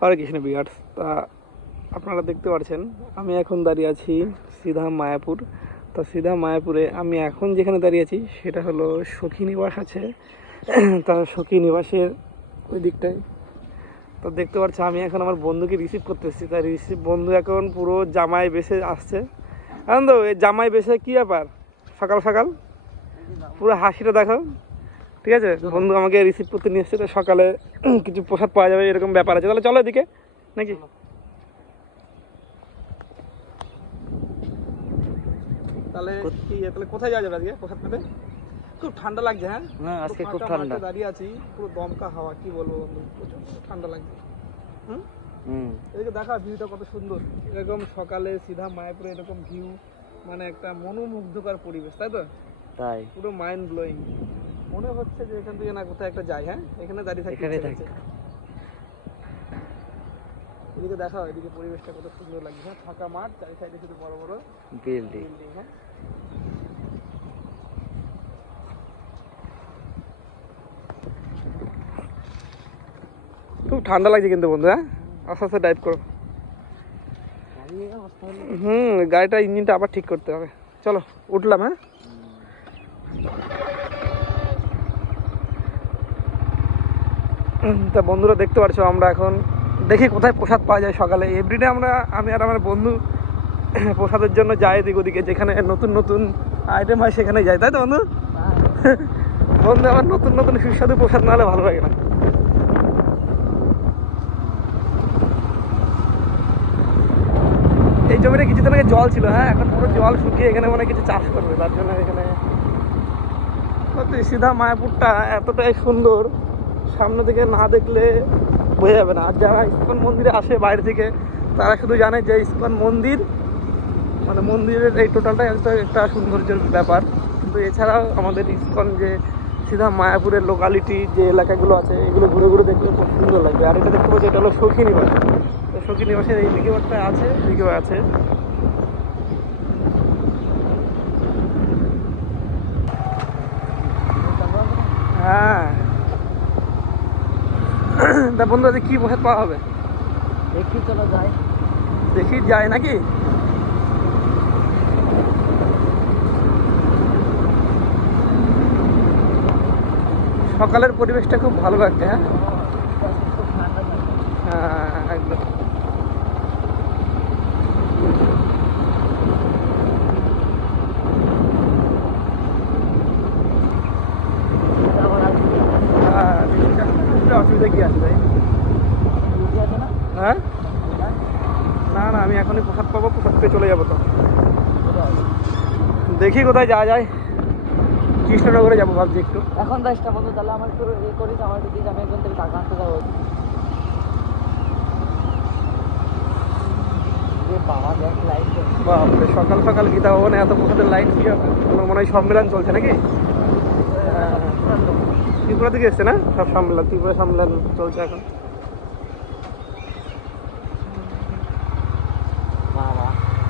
হরে কৃষ্ণ বিয়ার্স তা আপনারা দেখতে পাচ্ছেন আমি এখন দাঁড়িয়ে আছি সিধা মায়াপুর। তা সিধা মায়াপুরে আমি এখন যেখানে দাঁড়িয়ে আছি সেটা হলো সখী নিবাস আছে। তার সখী নিবাসের ওই দিকটায়। তো দেখতে পাচ্ছি আমি এখন আমার বন্ধুকে রিসিভ করতে এসেছি তাই রিসিভ বন্ধু এখন পুরো জামাই বেসে আসছে। আনন্দ, এই জামাই বেসে কী ব্যাপার? সকাল সকাল? পুরো হাসিটা দেখাও। ঠিক আছে? বন্ধু আমাকে রিসিভ করতে নিয়ে এসছে তো সকালে কিছু প্রসাদ পাওয়া যাবে এরকম ব্যাপার আছে। তাহলে চলো এদিকে নাকি? তাহলে কি তাহলে কোথায় যাওয়া যাবে আজকে প্রসাদ পেতে? খুব ঠান্ডা লাগছে হ্যাঁ? হ্যাঁ আজকে খুব ঠান্ডা। দাঁড়িয়ে আছি পুরো দমকা হাওয়া কি বলব বন্ধু? প্রচণ্ড ঠান্ডা লাগছে। হুম? হুম। এদিকে দেখা ভিউটা কত সুন্দর। এরকম সকালে সিধা মায়াপুরে এরকম ভিউ মানে একটা মনোমুগ্ধকর পরিবেশ তাই তো? তাই। পুরো মাইন্ড ব্লোয়িং মনে হচ্ছে যে এখান থেকে না কোথাও একটা যাই হ্যাঁ? এখানে দাঁড়িয়ে থাকতে এখানেই ইচ্ছে থাকি। এদিকে দেখাও এদিকে পরিবেশটা কত সুন্দর লাগছে হ্যাঁ? ফাঁকা মাঠ চারি সাইডে শুধু বড় বড় বিল্ডিং হ্যাঁ? খুব ঠান্ডা লাগছে কিন্তু বন্ধু হ্যাঁ? আস্তে আস্তে ড্রাইভ করো। হুম গাড়িটা ইঞ্জিনটা আবার ঠিক করতে হবে। চলো উঠলাম হ্যাঁ? তা বন্ধুরা দেখতে পারছ, আমরা এখন দেখি কোথায় প্রসাদ পাওয়া যায় সকালে। এভরিডে আমরা, আমি আর আমার বন্ধু প্রসাদের জন্য যাই এদিক ওদিকে, যেখানে নতুন নতুন আইটেম হয় সেখানে যাই, তাই তো বন্ধু? বন্ধু, আমার নতুন নতুন সুস্বাদু প্রসাদ না হলে ভালো লাগে না। এই জমিটা কিছুদিন আগে জল ছিল হ্যাঁ এখন পুরো জল শুকিয়ে এখানে মানে কিছু চাষ করবে, তার জন্য এখানে সিধা মায়াপুরটা এতটাই সুন্দর। সামনে থেকে না দেখলে বোঝা যাবে না। আর যারা ইস্কন মন্দিরে আসে বাইরে থেকে, তারা শুধু জানে যে ইস্কন মন্দির মানে মন্দিরের এই টোটালটাই একটা একটা সৌন্দর্যের ব্যাপার। কিন্তু এছাড়াও আমাদের ইস্কন যে সিধা মায়াপুরের লোকালিটি যে এলাকাগুলো আছে, এগুলো ঘুরে ঘুরে দেখলে খুব সুন্দর লাগবে। আর এটা দেখতে পাচ্ছি, এটা হলো সখী নিবাস। সখী নিবাসের এই দিকেও একটা আছে এদিকেও আছে হ্যাঁ তা বন্ধু আজকে কি বসে পাওয়া হবে। দেখি চলো যাই। দেখি যায় নাকি? সকালের পরিবেশটা খুব ভালো লাগছে হ্যাঁ খুব ঠান্ডা থাকে হ্যাঁ একদম আবার আসবে হ্যাঁ দেখি অসুবিধা কি আছে না হ্যাঁ? না না আমি এখনই প্রসাদ পাবো প্রসাদ পেয়ে চলে যাব তো? দেখি কোথায় যাওয়া যায়। কৃষ্ণনগরে যাব ভাবছি একটু। এখন দশটা বন্ধু তাহলে আমার একটু ইয়ে করিস আমার দিস আমি একজন থেকে টাকা আনতে যাব। বাপরে সকাল সকাল গীতা ভবনে এত প্রসাদের লাইন কি হবে? কোনো মনে হয় সম্মেলন চলছে নাকি? ত্রিপুরা থেকে এসছে না? সব সম্মেলন ত্রিপুরা সম্মেলন চলছে এখন।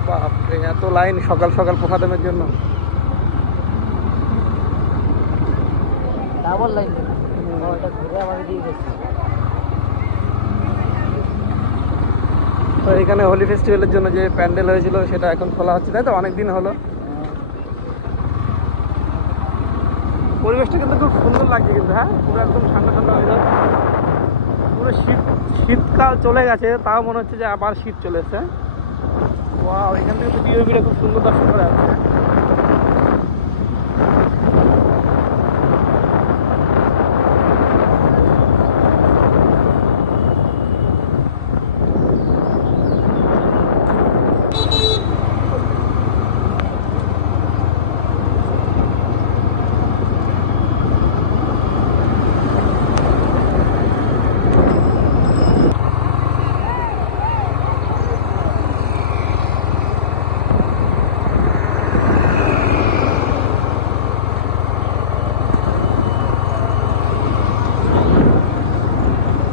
বাপরে এত লাইন সকাল সকাল প্রসাদের জন্য। ডাবল লাইন ওটা ঘুরে আমাকে দিয়ে তো এখানে হোলি ফেস্টিভ্যালের জন্য যে প্যান্ডেল হয়েছিল সেটা এখন খোলা হচ্ছে। তাই তো? অনেক দিন হলো। পরিবেশটা কিন্তু খুব সুন্দর লাগছে কিন্তু হ্যাঁ? পুরো একদম ঠান্ডা ঠান্ডা হয়ে পুরো শীত, শীতকাল চলে গেছে, তাও মনে হচ্ছে যে আবার শীত চলে এসছে। ওয়াও এখান থেকে তো বিয়ে খুব সুন্দর দর্শন করা যাচ্ছে।